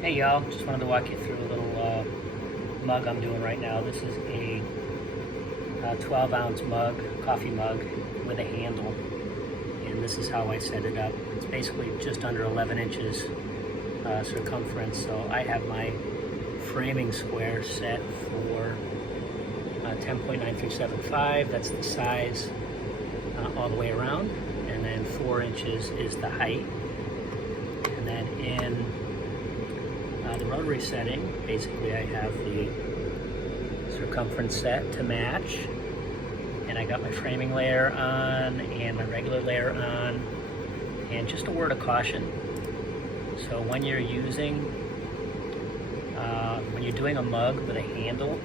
Hey y'all, just wanted to walk you through a little mug I'm doing right now. This is a 12-ounce mug, coffee mug with a handle, and this is how I set it up. It's basically just under 11 inches circumference, so I have my framing square set for 10.9375. That's the size all the way around, and then 4 inches is the height. And then in the rotary setting, basically I have the circumference set to match, and I got my framing layer on and my regular layer on. And just a word of caution, so when you're doing a mug with a handle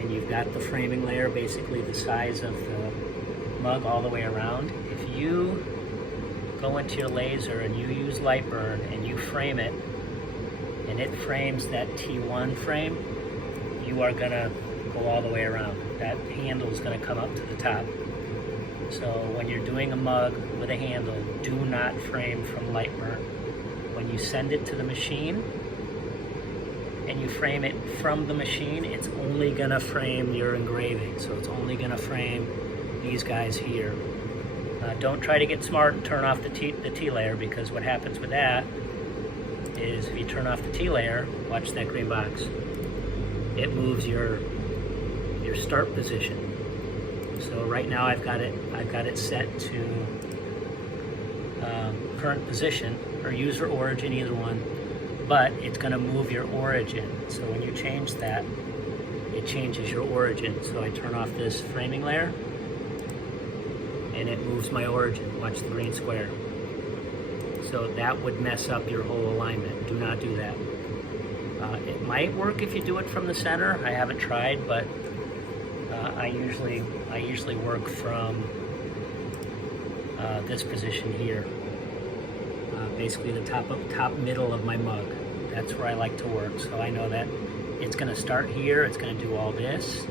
and you've got the framing layer basically the size of the mug all the way around, if you go into your laser and you use Lightburn and you frame it and it frames that T1 frame, you are gonna go all the way around. That handle is gonna come up to the top. So when you're doing a mug with a handle, do not frame from Lightburn. When you send it to the machine and you frame it from the machine, it's only gonna frame your engraving. So it's only gonna frame these guys here. Don't try to get smart and turn off the T layer, because what happens with that is if you turn off the T layer, watch that green box, it moves your start position. So right now I've got it set to current position or user origin, either one, but it's going to move your origin. So when you change that, it changes your origin. So I turn off this framing layer and it moves my origin. Watch the green square. So that would mess up your whole alignment. Do not do that. It might work if you do it from the center. I haven't tried, but I usually work from this position here. Basically the top middle of my mug. That's where I like to work. So I know that it's going to start here. It's going to do all this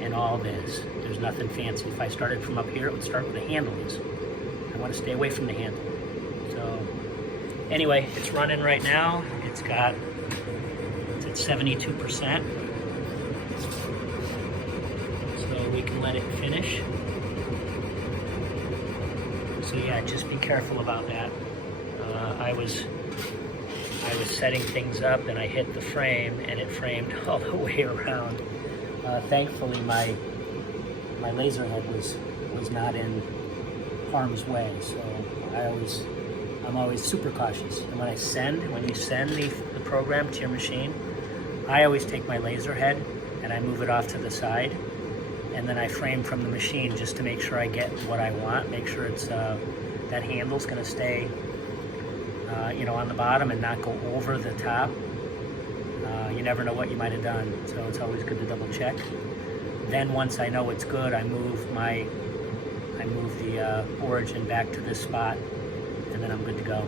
and all this. There's nothing fancy. If I started from up here, it would start where the handle is. I want to stay away from the handle. So anyway, it's running right now. It's at 72%. So we can let it finish. So yeah, just be careful about that. I was setting things up and I hit the frame and it framed all the way around. Thankfully my laser head was not in harm's way, so I'm always super cautious. And when you send the program to your machine, I always take my laser head and I move it off to the side, and then I frame from the machine just to make sure I get what I want. Make sure it's that handle's going to stay on the bottom and not go over the top. You never know what you might have done, so it's always good to double check. Then once I know it's good, I move the origin back to this spot, and then I'm good to go.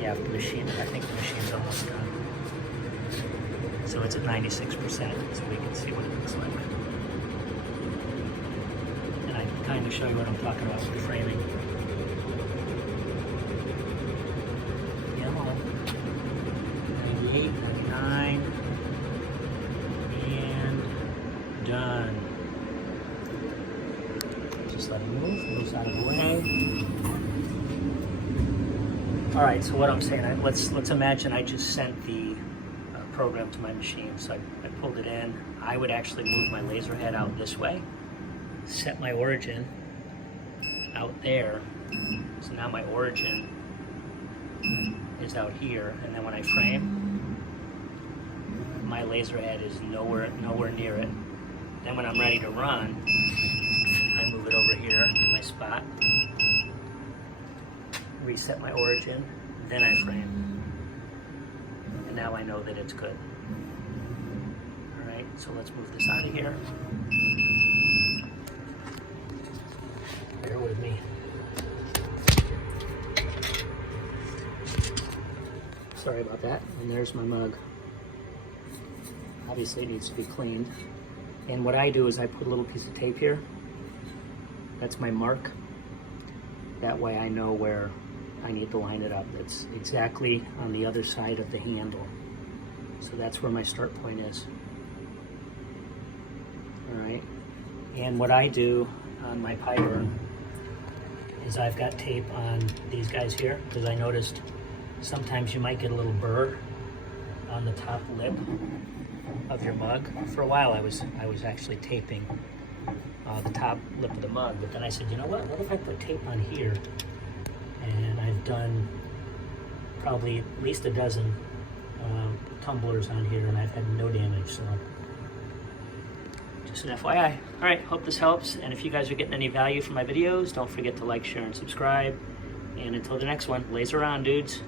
Yeah, if the machine, I think the machine's almost done. So it's at 96%, so we can see what it looks like. And I can kind of show you what I'm talking about with the framing. Yellow, 98, 99, and done. Just let it moves out of the way. All right, so what I'm saying, let's imagine I just sent the program to my machine. So I pulled it in. I would actually move my laser head out this way, set my origin out there. So now my origin is out here, and then when I frame, my laser head is nowhere near it. Then when I'm ready to run, I move it over here to my spot, reset my origin, then I frame. And now I know that it's good. All right, so let's move this out of here. Bear with me. Sorry about that. And there's my mug. Obviously it needs to be cleaned. And what I do is I put a little piece of tape here. That's my mark. That way I know where I need to line it up. It's exactly on the other side of the handle. So that's where my start point is. All right. And what I do on my Hydra is I've got tape on these guys here, because I noticed sometimes you might get a little burr on the top lip of your mug. For a while I was actually taping the top lip of the mug, but then I said, you know what if I put tape on here? And I've done probably at least a dozen tumblers on here, and I've had no damage, so just an FYI. All right, hope this helps, and if you guys are getting any value from my videos, don't forget to like, share, and subscribe. And until the next one, laser on, dudes.